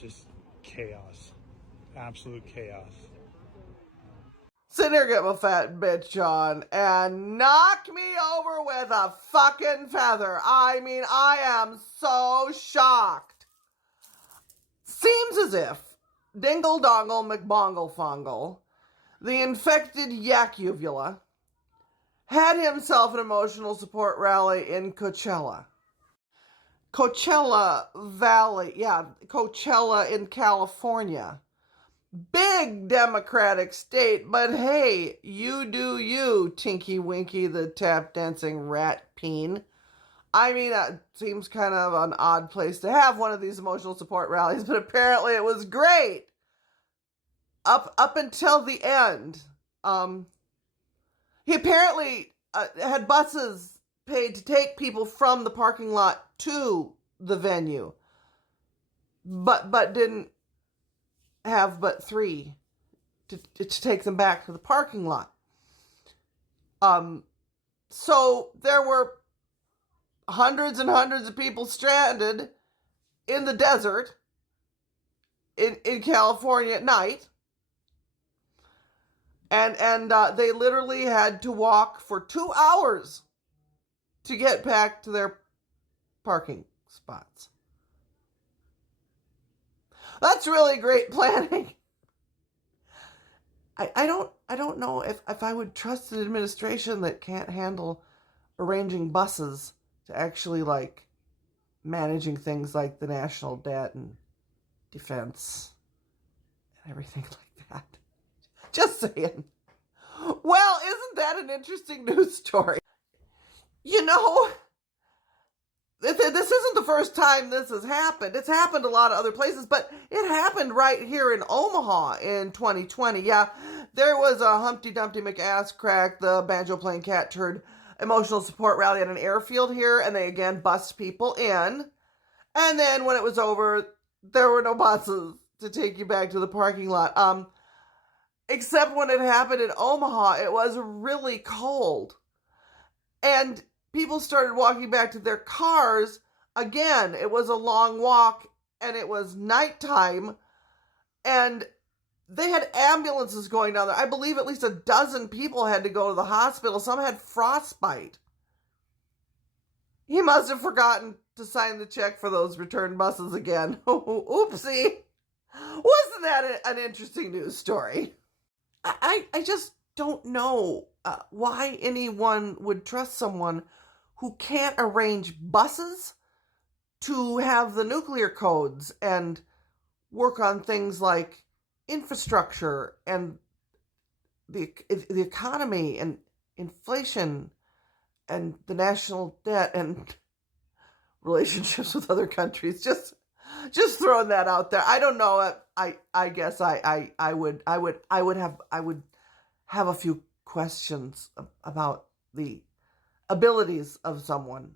just chaos. Absolute chaos. Sit here, get my fat bitch on, and knock me over with a fucking feather. I mean, I am so shocked. Seems as if Dingle Dongle McBongle Fongle, the infected yak uvula, had himself an emotional support rally in Coachella. Coachella Valley, Coachella in California. Big Democratic state, but hey, you do you, Tinky Winky the tap dancing rat peen. I mean, it seems kind of an odd place to have one of these emotional support rallies, but apparently it was great. Up until the end. He apparently had buses paid to take people from the parking lot to the venue, but didn't have but 3 to take them back to the parking lot. So there were hundreds and hundreds of people stranded in the desert in California at night. And they literally had to walk for 2 hours to get back to their parking spots. That's really great planning. I don't know if I would trust an administration that can't handle arranging buses to actually like managing things like the national debt and defense and everything like that. Just saying. Well, isn't that an interesting news story? You know, this isn't the first time this has happened. It's happened a lot of other places, but it happened right here in Omaha in 2020. Yeah, there was a Humpty Dumpty McAss crack, the banjo playing cat turd emotional support rally at an airfield here, and they again bussed people in. And then when it was over, there were no buses to take you back to the parking lot. Except when it happened in Omaha, it was really cold. And people started walking back to their cars. Again, it was a long walk, and it was nighttime. And they had ambulances going down there. I believe at least a dozen people had to go to the hospital. Some had frostbite. He must have forgotten to sign the check for those return buses again. Oopsie. Wasn't that an interesting news story? I just don't know why anyone would trust someone who can't arrange buses to have the nuclear codes and work on things like infrastructure and the economy and inflation and the national debt and relationships with other countries. Just throwing that out there. I don't know. I guess I would have a few questions about the abilities of someone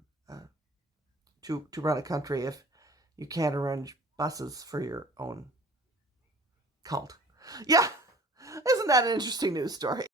to run a country if you can't arrange buses for your own cult. Yeah, isn't that an interesting news story?